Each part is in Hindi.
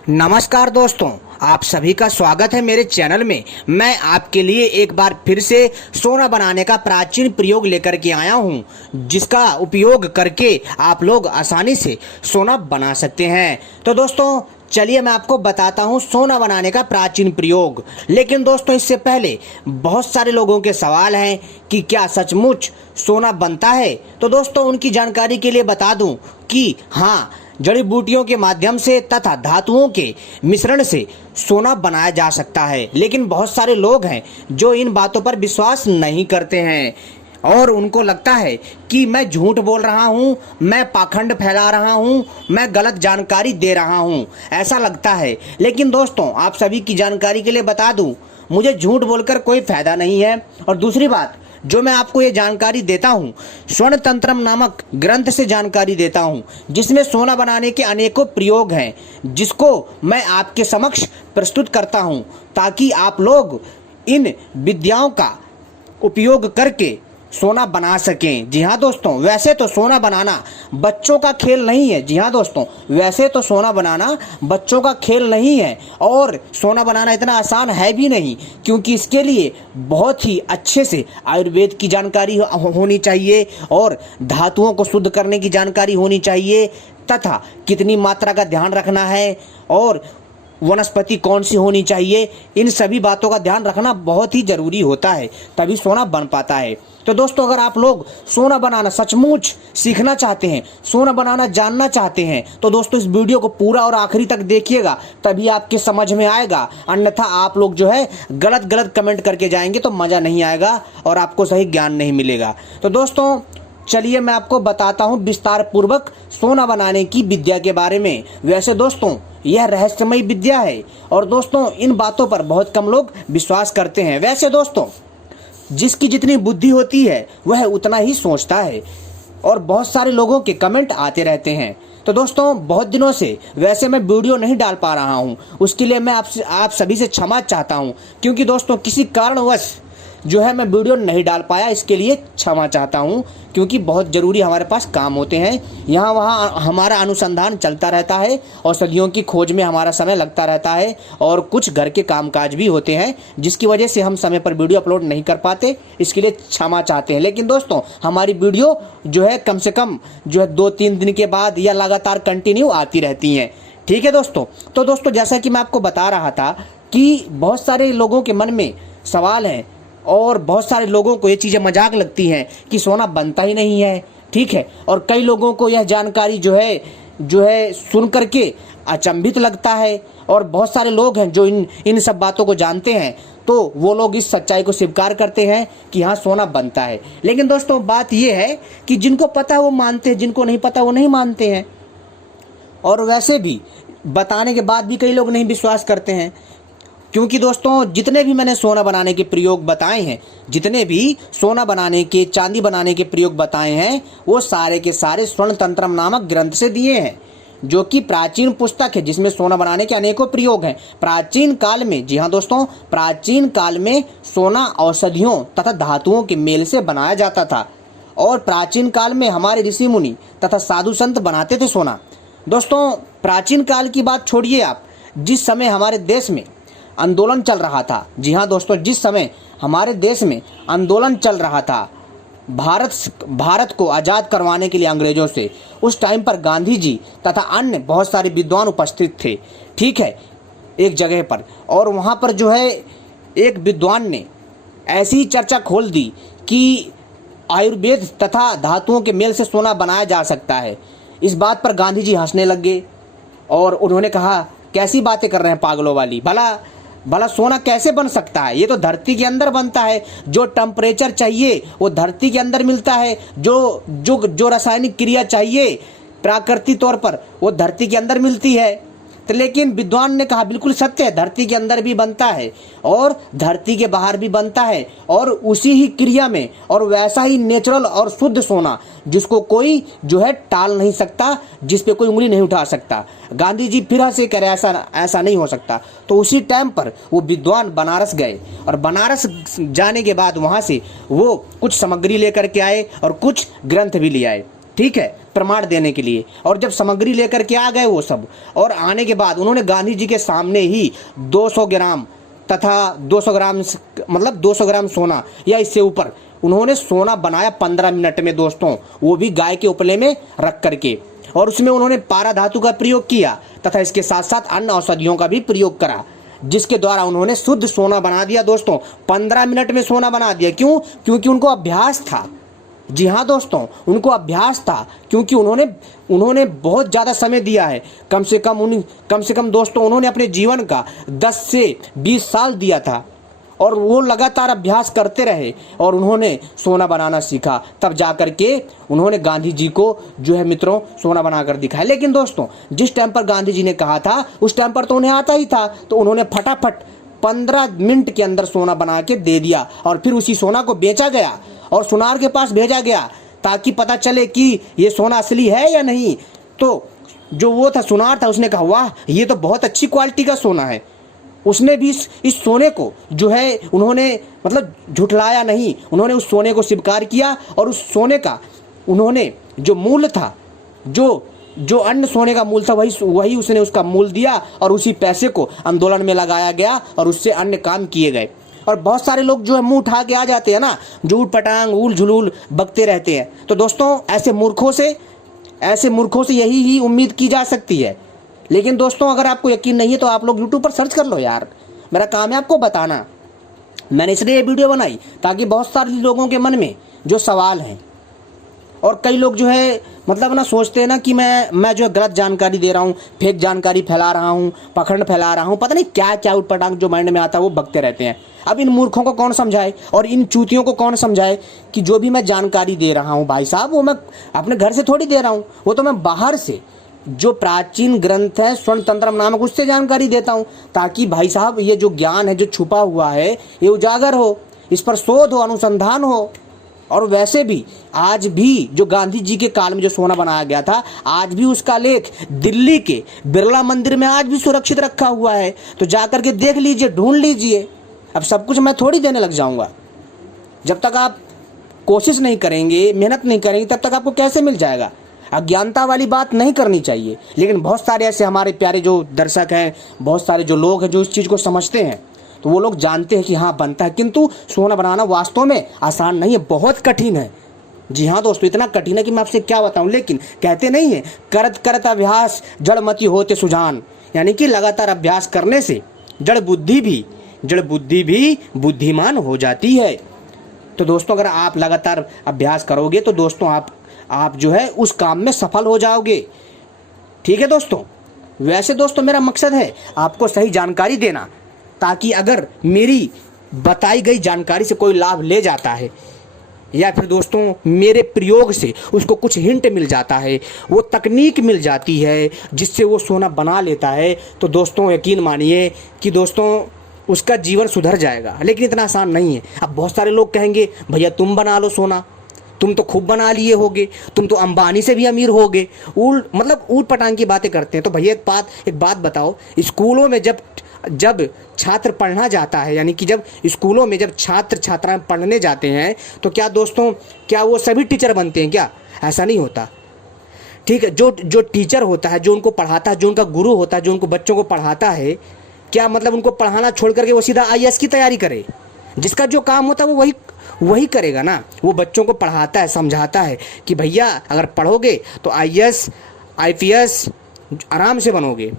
नमस्कार दोस्तों, आप सभी का स्वागत है मेरे चैनल में। मैं आपके लिए एक बार फिर से सोना बनाने का प्राचीन प्रयोग लेकर के आया हूं, जिसका उपयोग करके आप लोग आसानी से सोना बना सकते हैं। तो दोस्तों चलिए मैं आपको बताता हूं सोना बनाने का प्राचीन प्रयोग। लेकिन दोस्तों इससे पहले बहुत सारे लोगों के सवाल हैं कि क्या सचमुच सोना बनता है। तो दोस्तों उनकी जानकारी के लिए बता दूं कि हाँ, जड़ी बूटियों के माध्यम से तथा धातुओं के मिश्रण से सोना बनाया जा सकता है। लेकिन बहुत सारे लोग हैं जो इन बातों पर विश्वास नहीं करते हैं और उनको लगता है कि मैं झूठ बोल रहा हूँ, मैं पाखंड फैला रहा हूँ, मैं गलत जानकारी दे रहा हूँ, ऐसा लगता है। लेकिन दोस्तों आप सभी की जानकारी के लिए बता दूँ, मुझे झूठ बोलकर कोई फायदा नहीं है। और दूसरी बात, जो मैं आपको ये जानकारी देता हूँ स्वर्ण तंत्रम नामक ग्रंथ से जानकारी देता हूँ, जिसमें सोना बनाने के अनेकों प्रयोग हैं, जिसको मैं आपके समक्ष प्रस्तुत करता हूँ ताकि आप लोग इन विद्याओं का उपयोग करके सोना बना सकें। जी हाँ दोस्तों, वैसे तो सोना बनाना बच्चों का खेल नहीं है। जी हाँ दोस्तों, वैसे तो सोना बनाना बच्चों का खेल नहीं है और सोना बनाना इतना आसान है भी नहीं, क्योंकि इसके लिए बहुत ही अच्छे से आयुर्वेद की जानकारी होनी चाहिए और धातुओं को शुद्ध करने की जानकारी होनी चाहिए तथा कितनी मात्रा का ध्यान रखना है और वनस्पति कौन सी होनी चाहिए, इन सभी बातों का ध्यान रखना बहुत ही ज़रूरी होता है, तभी सोना बन पाता है। तो दोस्तों अगर आप लोग सोना बनाना सचमुच सीखना चाहते हैं, सोना बनाना जानना चाहते हैं, तो दोस्तों इस वीडियो को पूरा और आखिरी तक देखिएगा, तभी आपके समझ में आएगा। अन्यथा आप लोग जो है गलत गलत कमेंट करके जाएंगे तो मज़ा नहीं आएगा और आपको सही ज्ञान नहीं मिलेगा। तो दोस्तों चलिए मैं आपको बताता हूँ विस्तार पूर्वक सोना बनाने की विद्या के बारे में। वैसे दोस्तों यह रहस्यमयी विद्या है और दोस्तों इन बातों पर बहुत कम लोग विश्वास करते हैं। वैसे दोस्तों जिसकी जितनी बुद्धि होती है वह उतना ही सोचता है और बहुत सारे लोगों के कमेंट आते रहते हैं। तो दोस्तों बहुत दिनों से वैसे मैं वीडियो नहीं डाल पा रहा हूँ, उसके लिए मैं आप सभी से क्षमा चाहता हूँ, क्योंकि दोस्तों किसी कारणवश जो है मैं वीडियो नहीं डाल पाया, इसके लिए क्षमा चाहता हूँ, क्योंकि बहुत ज़रूरी हमारे पास काम होते हैं। यहाँ वहाँ हमारा अनुसंधान चलता रहता है, औषधियों की खोज में हमारा समय लगता रहता है और कुछ घर के कामकाज भी होते हैं, जिसकी वजह से हम समय पर वीडियो अपलोड नहीं कर पाते, इसके लिए क्षमा चाहते हैं। लेकिन दोस्तों हमारी वीडियो जो है कम से कम जो है 2-3 दिन के बाद या लगातार कंटिन्यू आती रहती हैं। ठीक है दोस्तों। तो दोस्तों जैसा कि मैं आपको बता रहा था कि बहुत सारे लोगों के मन में सवाल हैं और बहुत सारे लोगों को ये चीज़ें मजाक लगती हैं कि सोना बनता ही नहीं है। ठीक है, और कई लोगों को यह जानकारी जो है सुन करके अचंभित लगता है और बहुत सारे लोग हैं जो इन सब बातों को जानते हैं, तो वो लोग इस सच्चाई को स्वीकार करते हैं कि हाँ सोना बनता है। लेकिन दोस्तों बात ये है कि जिनको पता है वो मानते हैं, जिनको नहीं पता वो नहीं मानते हैं। और वैसे भी बताने के बाद भी कई लोग नहीं विश्वास करते हैं, क्योंकि दोस्तों जितने भी मैंने सोना बनाने के प्रयोग बताए हैं, जितने भी सोना बनाने के, चांदी बनाने के प्रयोग बताए हैं, वो सारे के सारे स्वर्ण तंत्रम नामक ग्रंथ से दिए हैं, जो कि प्राचीन पुस्तक है जिसमें सोना बनाने के अनेकों प्रयोग हैं। प्राचीन काल में, जी हाँ दोस्तों, प्राचीन काल में सोना औषधियों तथा धातुओं के मेल से बनाया जाता था और प्राचीन काल में हमारे ऋषि मुनि तथा साधु संत बनाते थे सोना। दोस्तों प्राचीन काल की बात छोड़िए आप, जिस समय हमारे देश में आंदोलन चल रहा था, जी हाँ दोस्तों, जिस समय हमारे देश में आंदोलन चल रहा था भारत को आज़ाद करवाने के लिए अंग्रेजों से, उस टाइम पर गांधी जी तथा अन्य बहुत सारे विद्वान उपस्थित थे। ठीक है, एक जगह पर, और वहाँ पर जो है एक विद्वान ने ऐसी चर्चा खोल दी कि आयुर्वेद तथा धातुओं के मेल से सोना बनाया जा सकता है। इस बात पर गांधी जी हंसने लग गए और उन्होंने कहा कैसी बातें कर रहे हैं पागलों वाली, भला सोना कैसे बन सकता है, ये तो धरती के अंदर बनता है। जो टेम्परेचर चाहिए वो धरती के अंदर मिलता है, जो रासायनिक क्रिया चाहिए प्राकृतिक तौर पर वो धरती के अंदर मिलती है। तो लेकिन विद्वान ने कहा बिल्कुल सत्य है, धरती के अंदर भी बनता है और धरती के बाहर भी बनता है, और उसी ही क्रिया में और वैसा ही नेचुरल और शुद्ध सोना जिसको कोई जो है टाल नहीं सकता, जिस पे कोई उंगली नहीं उठा सकता। गांधी जी फिर से कह रहे ऐसा नहीं हो सकता। तो उसी टाइम पर वो विद्वान बनारस गए और बनारस जाने के बाद वहाँ से वो कुछ सामग्री लेकर के आए और कुछ ग्रंथ भी ले आए। ठीक है, प्रमाण देने के लिए। और जब सामग्री लेकर के आ गए वो सब, और आने के बाद उन्होंने गांधी जी के सामने ही 200 ग्राम तथा 200 ग्राम मतलब 200 ग्राम सोना या इससे ऊपर उन्होंने सोना बनाया 15 मिनट में दोस्तों, वो भी गाय के उपले में रख करके। और उसमें उन्होंने पारा धातु का प्रयोग किया तथा इसके साथ साथ अन्य औषधियों का भी प्रयोग करा, जिसके द्वारा उन्होंने शुद्ध सोना बना दिया दोस्तों। 15 मिनट में सोना बना दिया। क्यों? क्योंकि उनको अभ्यास था। जी हाँ दोस्तों, उनको अभ्यास था, क्योंकि उन्होंने बहुत ज़्यादा समय दिया है। कम से कम दोस्तों उन्होंने अपने जीवन का 10 से 20 साल दिया था, और वो लगातार अभ्यास करते रहे और उन्होंने सोना बनाना सीखा। तब जा कर के उन्होंने गांधी जी को जो है मित्रों सोना बनाकर दिखाया। लेकिन दोस्तों जिस टाइम पर गांधी जी ने कहा था उस टाइम पर तो उन्हें आता ही था, तो उन्होंने फटाफट 15 मिनट के अंदर सोना बना के दे दिया, और फिर उसी सोना को बेचा गया और सुनार के पास भेजा गया, ताकि पता चले कि ये सोना असली है या नहीं। तो जो वो था सुनार था, उसने कहा वाह ये तो बहुत अच्छी क्वालिटी का सोना है। उसने भी इस सोने को जो है उन्होंने मतलब झुठलाया नहीं, उन्होंने उस सोने को स्वीकार किया, और उस सोने का उन्होंने जो मूल्य था, जो अन्य सोने का मूल्य था, वही उसने उसका मूल्य दिया, और उसी पैसे को आंदोलन में लगाया गया और उससे अन्य काम किए गए। और बहुत सारे लोग जो है मुंह उठा के आ जाते हैं ना, जो उठ पटांग ऊल झुलूल बकते रहते हैं। तो दोस्तों ऐसे मूर्खों से यही ही उम्मीद की जा सकती है। लेकिन दोस्तों अगर आपको यकीन नहीं है तो आप लोग यूट्यूब पर सर्च कर लो यार, मेरा काम है आपको बताना। मैंने इसलिए ये वीडियो बनाई ताकि बहुत सारे लोगों के मन में जो सवाल हैं, और कई लोग जो है मतलब ना सोचते हैं ना कि मैं जो है गलत जानकारी दे रहा हूँ, फेक जानकारी फैला रहा हूँ, पखंड फैला रहा हूँ, पता नहीं क्या क्या उटपटांग जो माइंड में आता है वो बकते रहते हैं। अब इन मूर्खों को कौन समझाए और इन चूतियों को कौन समझाए कि जो भी मैं जानकारी दे रहा हूँ भाई साहब, वो मैं अपने घर से थोड़ी दे रहा हूँ, वो तो मैं बाहर से जो प्राचीन ग्रंथ है स्वर्ण तंत्रम नामक उससे जानकारी देता हूँ, ताकि भाई साहब ये जो ज्ञान है जो छुपा हुआ है ये उजागर हो, इस पर शोध हो, अनुसंधान हो। और वैसे भी आज भी जो गांधी जी के काल में जो सोना बनाया गया था, आज भी उसका लेख दिल्ली के बिरला मंदिर में आज भी सुरक्षित रखा हुआ है। तो जाकर के देख लीजिए, ढूंढ लीजिए। अब सब कुछ मैं थोड़ी देने लग जाऊंगा। जब तक आप कोशिश नहीं करेंगे, मेहनत नहीं करेंगे, तब तक आपको कैसे मिल जाएगा। अज्ञानता वाली बात नहीं करनी चाहिए। लेकिन बहुत सारे ऐसे हमारे प्यारे जो दर्शक हैं, बहुत सारे जो लोग हैं जो इस चीज़ को समझते हैं, तो वो लोग जानते हैं कि हाँ बनता है, किंतु सोना बनाना वास्तव में आसान नहीं है, बहुत कठिन है। जी हाँ दोस्तों, इतना कठिन है कि मैं आपसे क्या बताऊं। लेकिन कहते नहीं है करत करत अभ्यास जड़ मति होते सुजान, यानी कि लगातार अभ्यास करने से जड़ बुद्धि भी बुद्धिमान हो जाती है। तो दोस्तों अगर आप लगातार अभ्यास करोगे तो दोस्तों आप जो है उस काम में सफल हो जाओगे। ठीक है दोस्तों। वैसे दोस्तों मेरा मकसद है आपको सही जानकारी देना, ताकि अगर मेरी बताई गई जानकारी से कोई लाभ ले जाता है, या फिर दोस्तों मेरे प्रयोग से उसको कुछ हिंट मिल जाता है, वो तकनीक मिल जाती है जिससे वो सोना बना लेता है, तो दोस्तों यकीन मानिए कि दोस्तों उसका जीवन सुधर जाएगा। लेकिन इतना आसान नहीं है। अब बहुत सारे लोग कहेंगे भैया तुम बना लो सोना, तुम तो खूब बना लिए होगे, तुम तो अंबानी से भी अमीर होगे, मतलब ऊट पटांग की बातें करते हैं। तो भैया एक बात बताओ, स्कूलों में जब छात्र पढ़ना जाता है, यानी कि जब स्कूलों में जब छात्र छात्राएं पढ़ने जाते हैं, तो क्या दोस्तों क्या वो सभी टीचर बनते हैं क्या? ऐसा नहीं होता। ठीक है, जो टीचर होता है, जो उनको पढ़ाता है, जो उनका गुरु होता है, जो उनको बच्चों को पढ़ाता है, क्या मतलब उनको पढ़ाना छोड़ करके वो सीधा IAS की तैयारी करे? जिसका जो काम होता है वो वही करेगा ना। वो बच्चों को पढ़ाता है, समझाता है कि भैया अगर पढ़ोगे तो IAS IPS आराम से बनोगे।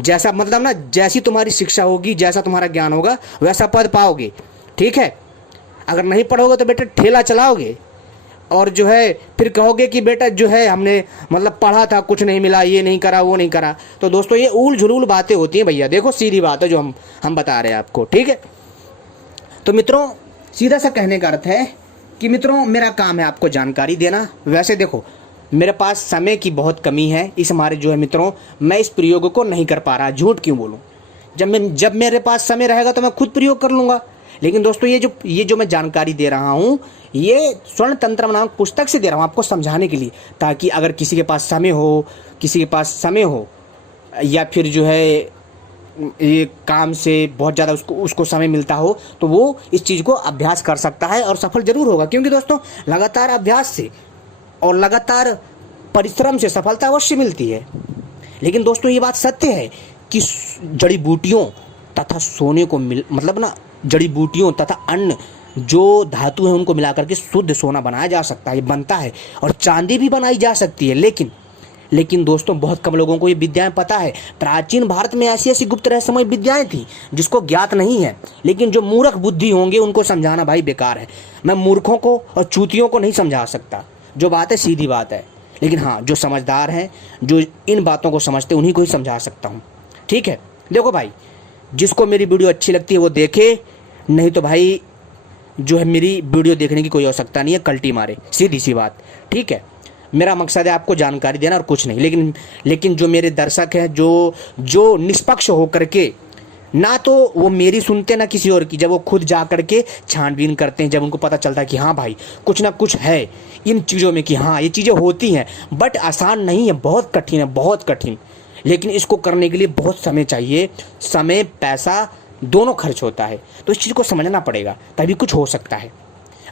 जैसा मतलब ना जैसी तुम्हारी शिक्षा होगी, जैसा तुम्हारा ज्ञान होगा, वैसा पद पाओगे। ठीक है, अगर नहीं पढ़ोगे तो बेटा ठेला चलाओगे, और जो है फिर कहोगे कि बेटा जो है हमने मतलब पढ़ा था, कुछ नहीं मिला, ये नहीं करा, वो नहीं करा। तो दोस्तों ये ऊल झुलूल बातें होती हैं भैया। देखो सीधी बात है जो हम बता रहे हैं आपको। ठीक है, तो मित्रों सीधा सा कहने का अर्थ है कि मित्रों मेरा काम है आपको जानकारी देना। वैसे देखो मेरे पास समय की बहुत कमी है, इस हमारे जो है मित्रों मैं इस प्रयोग को नहीं कर पा रहा। झूठ क्यों बोलूं? जब मेरे पास समय रहेगा तो मैं खुद प्रयोग कर लूँगा। लेकिन दोस्तों ये जो मैं जानकारी दे रहा हूँ, ये स्वर्ण तंत्र नामक पुस्तक से दे रहा हूँ आपको समझाने के लिए, ताकि अगर किसी के पास समय हो या फिर जो है ये काम से बहुत ज़्यादा उसको समय मिलता हो, तो वो इस चीज़ को अभ्यास कर सकता है और सफल जरूर होगा। क्योंकि दोस्तों लगातार अभ्यास से और लगातार परिश्रम से सफलता अवश्य मिलती है। लेकिन दोस्तों ये बात सत्य है कि जड़ी बूटियों तथा सोने को मतलब ना जड़ी बूटियों तथा अन्य जो धातु है उनको मिलाकर के शुद्ध सोना बनाया जा सकता है, बनता है, और चांदी भी बनाई जा सकती है। लेकिन दोस्तों बहुत कम लोगों को ये विद्याएं पता है। प्राचीन भारत में ऐसी ऐसी गुप्त रहस्यमय विद्याएं थी जिसको ज्ञात नहीं है, लेकिन जो मूर्ख बुद्धि होंगे उनको समझाना भाई बेकार है। मैं मूर्खों को और चूतियों को नहीं समझा सकता, जो बात है सीधी बात है। लेकिन हाँ, जो समझदार हैं, जो इन बातों को समझते उन्हीं को ही समझा सकता हूँ। ठीक है, देखो भाई, जिसको मेरी वीडियो अच्छी लगती है वो देखे, नहीं तो भाई जो है मेरी वीडियो देखने की कोई आवश्यकता नहीं है, कल्टी मारे, सीधी सी बात। ठीक है, मेरा मकसद है आपको जानकारी देना और कुछ नहीं। लेकिन जो मेरे दर्शक हैं, जो निष्पक्ष होकर के ना तो वो मेरी सुनते ना किसी और की, जब वो खुद जा करके छानबीन करते हैं, जब उनको पता चलता है कि हाँ भाई कुछ ना कुछ है इन चीज़ों में, कि हाँ ये चीज़ें होती हैं, बट आसान नहीं है, बहुत कठिन है, बहुत कठिन। लेकिन इसको करने के लिए बहुत समय चाहिए, समय पैसा दोनों खर्च होता है। तो इस चीज़ को समझना पड़ेगा, तभी कुछ हो सकता है।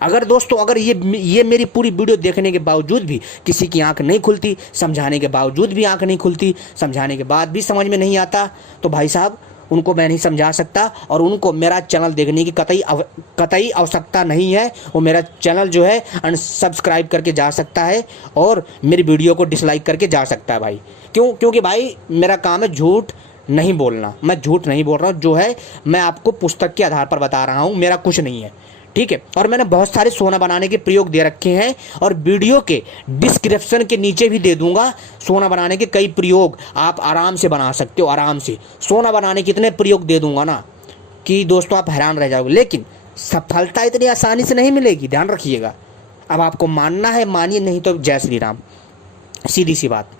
अगर दोस्तों अगर ये मेरी पूरी वीडियो देखने के बावजूद भी किसी की आंख नहीं खुलती, समझाने के बावजूद भी आंख नहीं खुलती, समझाने के बाद भी समझ में नहीं आता, तो भाई साहब उनको मैं नहीं समझा सकता, और उनको मेरा चैनल देखने की कतई आवश्यकता नहीं है। वो मेरा चैनल जो है अनसब्सक्राइब करके जा सकता है और मेरी वीडियो को डिसलाइक करके जा सकता है भाई। क्योंकि भाई मेरा काम है झूठ नहीं बोलना। मैं झूठ नहीं बोल रहा हूँ, जो है मैं आपको पुस्तक के आधार पर बता रहा हूँ, मेरा कुछ नहीं है। ठीक है, और मैंने बहुत सारे सोना बनाने के प्रयोग दे रखे हैं, और वीडियो के डिस्क्रिप्शन के नीचे भी दे दूंगा सोना बनाने के कई प्रयोग, आप आराम से बना सकते हो। आराम से सोना बनाने के इतने प्रयोग दे दूंगा ना कि दोस्तों आप हैरान रह जाओगे। लेकिन सफलता इतनी आसानी से नहीं मिलेगी, ध्यान रखिएगा। अब आपको मानना है मानिए, नहीं तो जय श्री राम, सीधी सी बात।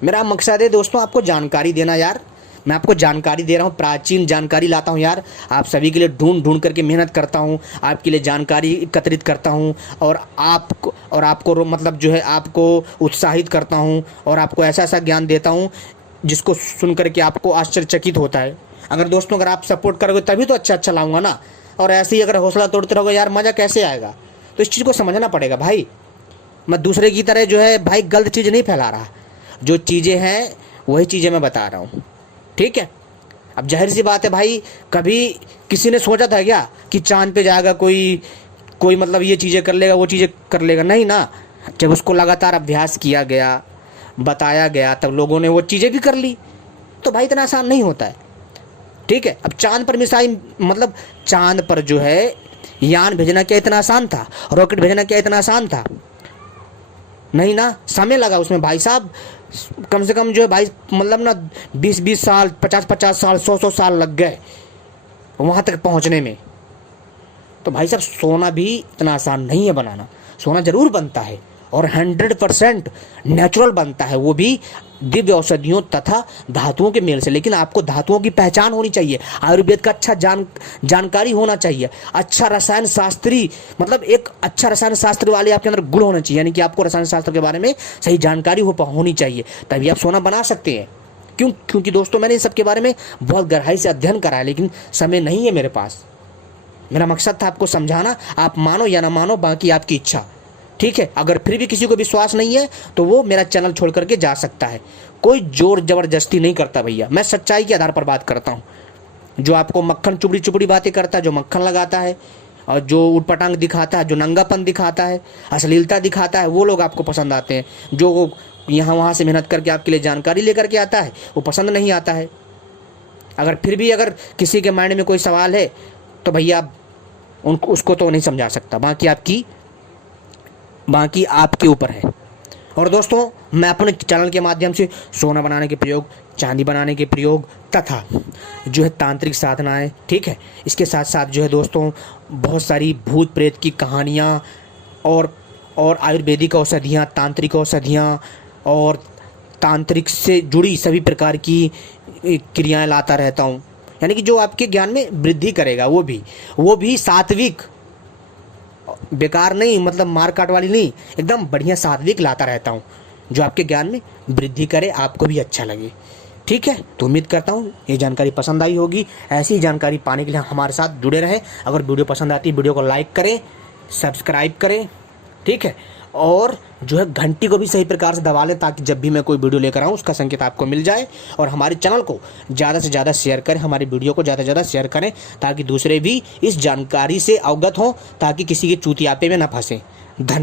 मेरा मकसद है दोस्तों आपको जानकारी देना यार। मैं आपको जानकारी दे रहा हूँ, प्राचीन जानकारी लाता हूँ यार, आप सभी के लिए ढूंढ करके मेहनत करता हूँ, आपके लिए जानकारी एकत्रित करता हूँ, और आपको मतलब जो है आपको उत्साहित करता हूँ, और आपको ऐसा ऐसा ज्ञान देता हूँ जिसको सुन करके आपको आश्चर्यचकित होता है। अगर दोस्तों अगर आप सपोर्ट करोगे तभी तो अच्छा लाऊंगा ना, और ऐसे ही अगर हौसला तोड़ते रहोगे यार मज़ा कैसे आएगा। तो इस चीज़ को समझना पड़ेगा भाई। मैं दूसरे की तरह जो है भाई गलत चीज़ नहीं फैला रहा, जो चीज़ें हैं वही चीज़ें मैं बता रहा हूँ। ठीक है, अब जाहिर सी बात है भाई, कभी किसी ने सोचा था क्या कि चांद पे जाएगा कोई मतलब ये चीज़ें कर लेगा, वो चीज़ें कर लेगा? नहीं ना। जब उसको लगातार अभ्यास किया गया, बताया गया, तब लोगों ने वो चीज़ें भी कर ली। तो भाई इतना आसान नहीं होता है। ठीक है, अब चांद पर मिसाइल मतलब चांद पर जो है यान भेजना क्या इतना आसान था? रॉकेट भेजना क्या इतना आसान था? नहीं ना, समय लगा उसमें भाई साहब, कम से कम जो है भाई मतलब ना 20-20 साल, 50-50 साल, 100-100 साल लग गए वहाँ तक पहुँचने में। तो भाई साहब सोना भी इतना आसान नहीं है बनाना। सोना जरूर बनता है और 100% नेचुरल बनता है, वो भी दिव्य औषधियों तथा धातुओं के मेल से। लेकिन आपको धातुओं की पहचान होनी चाहिए, आयुर्वेद का अच्छा जानकारी होना चाहिए, अच्छा रसायन शास्त्री मतलब एक अच्छा रसायन शास्त्र वाले आपके अंदर गुण होना चाहिए, यानी कि आपको रसायन शास्त्र के बारे में सही जानकारी होनी चाहिए, तभी आप सोना बना सकते हैं। क्योंकि दोस्तों मैंने इन सब के बारे में बहुत गहराई से अध्ययन करा है, लेकिन समय नहीं है मेरे पास। मेरा मकसद था आपको समझाना, आप मानो या ना मानो बाकी आपकी इच्छा। ठीक है, अगर फिर भी किसी को विश्वास नहीं है तो वो मेरा चैनल छोड़ करके जा सकता है। कोई जोर जबरदस्ती नहीं करता भैया, मैं सच्चाई के आधार पर बात करता हूँ। जो आपको मक्खन चुपड़ी बातें करता है, जो मक्खन लगाता है और जो उटपटांग दिखाता है, जो नंगापन दिखाता है, अश्लीलता दिखाता है, वो लोग आपको पसंद आते हैं। जो यहाँ वहाँ से मेहनत करके आपके लिए जानकारी लेकर के आता है वो पसंद नहीं आता है। फिर भी अगर किसी के माइंड में कोई सवाल है तो भैया उसको तो नहीं समझा सकता, बाकी आपके ऊपर है। और दोस्तों मैं अपने चैनल के माध्यम से सोना बनाने के प्रयोग, चांदी बनाने के प्रयोग तथा जो है तांत्रिक साधनाएं, ठीक है, इसके साथ साथ जो है दोस्तों बहुत सारी भूत प्रेत की कहानियाँ और आयुर्वेदिक औषधियाँ, तांत्रिक औषधियाँ और तांत्रिक से जुड़ी सभी प्रकार की क्रियाएं लाता रहता हूँ, यानी कि जो आपके ज्ञान में वृद्धि करेगा, वो भी सात्विक, बेकार नहीं, मतलब मार काट वाली नहीं, एकदम बढ़िया सात्विक लाता रहता हूँ जो आपके ज्ञान में वृद्धि करे, आपको भी अच्छा लगे। ठीक है, तो उम्मीद करता हूँ ये जानकारी पसंद आई होगी। ऐसी ही जानकारी पाने के लिए हमारे साथ जुड़े रहें। अगर वीडियो पसंद आती है वीडियो को लाइक करें, सब्सक्राइब करें, ठीक है, और जो है घंटी को भी सही प्रकार से दबा लें, ताकि जब भी मैं कोई वीडियो लेकर आऊँ उसका संकेत आपको मिल जाए। और हमारे चैनल को ज़्यादा से ज़्यादा शेयर करें, हमारी वीडियो को ज़्यादा से ज़्यादा शेयर करें, ताकि दूसरे भी इस जानकारी से अवगत हों, ताकि किसी के चूतियापे में न फंसें। धन्यवाद।